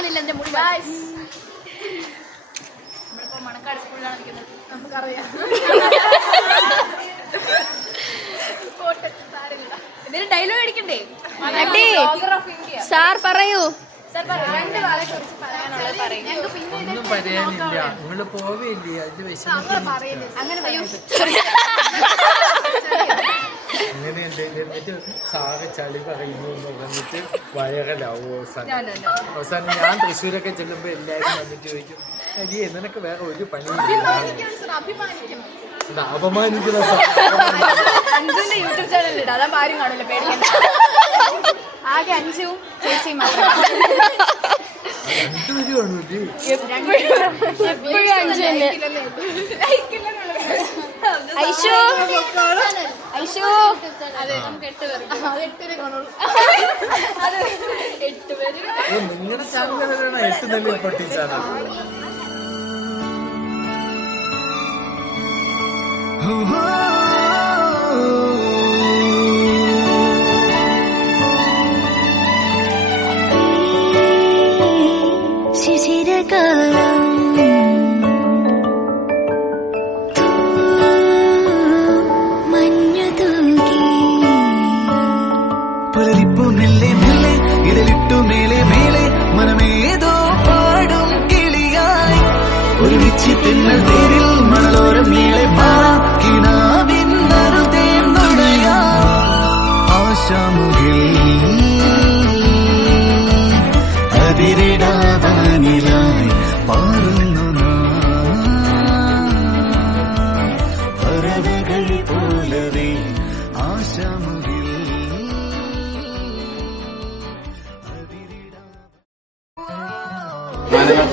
കാണാനില്ല എന്റെ മുടി. നമ്മളിപ്പോ മണക്കാട് സ്കൂളിലാണ് നിൽക്കുന്നത്, നമുക്കറിയാം. ഇതിന് ഡയലോഗ് അടിക്കണ്ടേ? സാർ പറയൂ. ഒന്നും പറയാനില്ല, നിങ്ങള് പോവില്ലേ? അത് അങ്ങനെയുണ്ട്. എന്നിട്ട് സാറ് ചളി പറയുന്നു എന്ന് പറഞ്ഞിട്ട് വൈറലാവും അവസാനം. ഞാൻ തൃശ്ശൂരൊക്കെ ചെല്ലുമ്പോ എല്ലാരും വന്നിട്ട് ചോദിക്കും, അരിയെ നിനക്ക് വേറെ ഒരു പണിയില്ല. അപമാനിക്കുന്ന യൂട്യൂബ് ചാനൽ ഇടാം, അതാ ആരും കാണില്ല, പേടിക്കണ്ട. ആകെ 5 ചേച്ചിയും മാത്രം. രണ്ടുപേരും ഐശു ഐശു അതെ നമുക്ക് 8 പേര്. നിങ്ങളുടെ ചാനലാണ് 8 നെല്ലിൽ പൊട്ടി ചാനൽ. പുലരിപ്പു മെല്ലെ മെല്ലെ ഇടലിട്ടു മേലെ മേലെ മനമേതോ പാടും കിളിയായി ഒരുമിച്ച് തെന്നൽ തേരിൽ മണലോരം മേലെ പാക്കിനാവിന്നറുതേൻ നുണയാ ആശാമുകിൽ അതിരിടാതാനിലായി പാറുന്നു പറവകൾ പോലവേ ആശാമുകിൽ.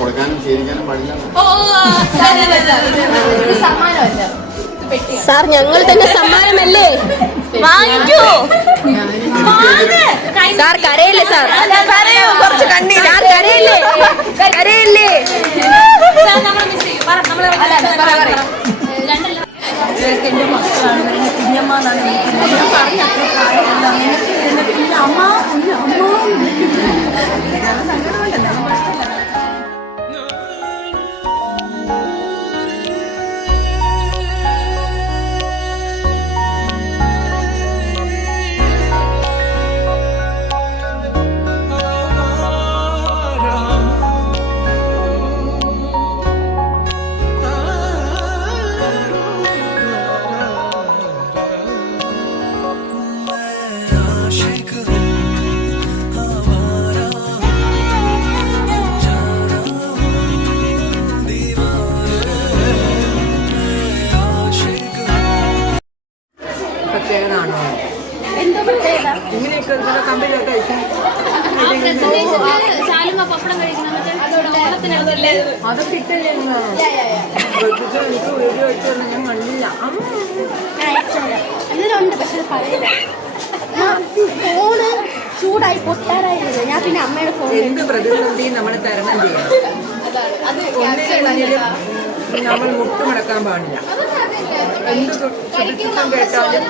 കൊടുക്കാനും ശരിക്കാനും പാടില്ല. സാർ ഞങ്ങൾ തന്നെ സമ്മാനമല്ലേ വാങ്ങിക്കൂ. സാർ കരയില്ലേ? സാർ കരയോ? കുറച്ച് കണ്ണീർ. സാർ കരയില്ലേ? കരയില്ലേ? എന്റെ മക്കളാണ്, കുഞ്ഞമ്മ എന്നാണ് പിന്നെ അമ്മ സങ്കടമുണ്ടല്ലോ. പ്രത്യേകതയാണോ? ഇങ്ങനെയൊക്കെ കമ്പനിയൊക്കെ അതൊക്കെ ഇട്ടല്ലേ എനിക്ക് വീഡിയോ വെച്ചൊന്നും ഞാൻ കണ്ടില്ല. ഇതിലുണ്ട്, പക്ഷെ പറയില്ല. ഫോണ് ചൂടായി പൊട്ടാറായിരുന്നു. ഞാൻ പിന്നെ അമ്മയുടെ ഫോൺ എന്ത് പ്രതിസന്ധിയും നമ്മൾ തരണം ചെയ്യണം. ഒന്നിനും നമ്മൾ മുട്ടുമടക്കാൻ പാടില്ല. എന്ത് സുരക്ഷിതം കേട്ടാലും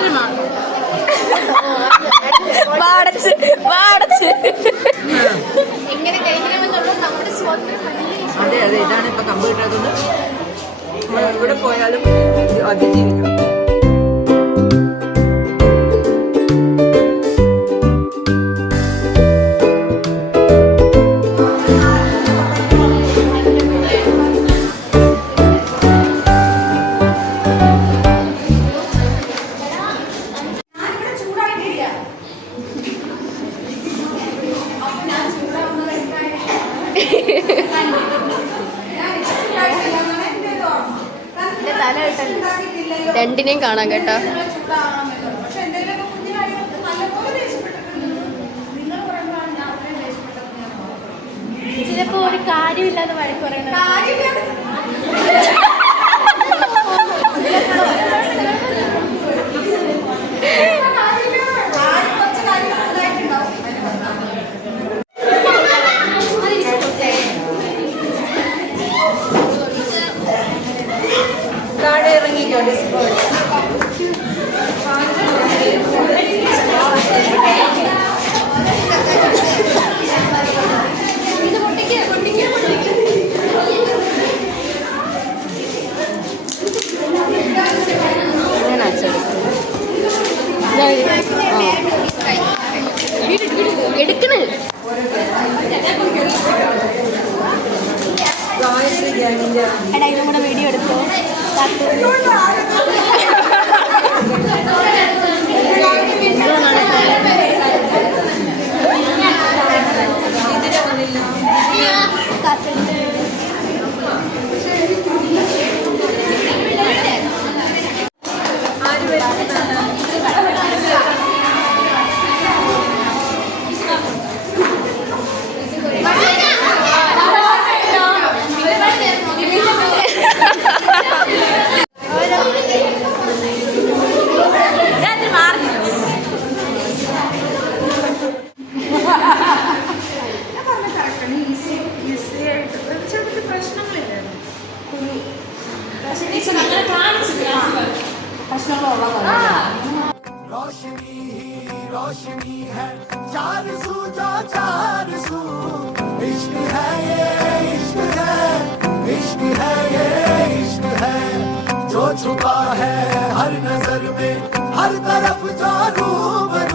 അതെ അതെ, ഇതാണ് ഇപ്പൊ കമ്പ്യൂട്ടർ. അതുകൊണ്ട് നമ്മൾ എവിടെ പോയാലും അതിജീവിക്കണം. രണ്ടിനെയും കാണാം കേട്ടോ. ചിലപ്പോ ഒരു കാര്യമില്ലാതെ വഴക്ക് പറയുന്നത്. താഴെ ഇറങ്ങിക്കോ ഡിസ്പോൾ. ഇത് പൊട്ടിക്ക്. എടുക്കണ് എടാ ഇതും കൂടെ വീഡിയോ എടുത്തോ रोशनी ही रोशनी है चार सू जो चार सू इश्क है ये इश्क है इश्क है ये इश्क है जो छुपा है हर नजर में हर तरफ जो रूबरू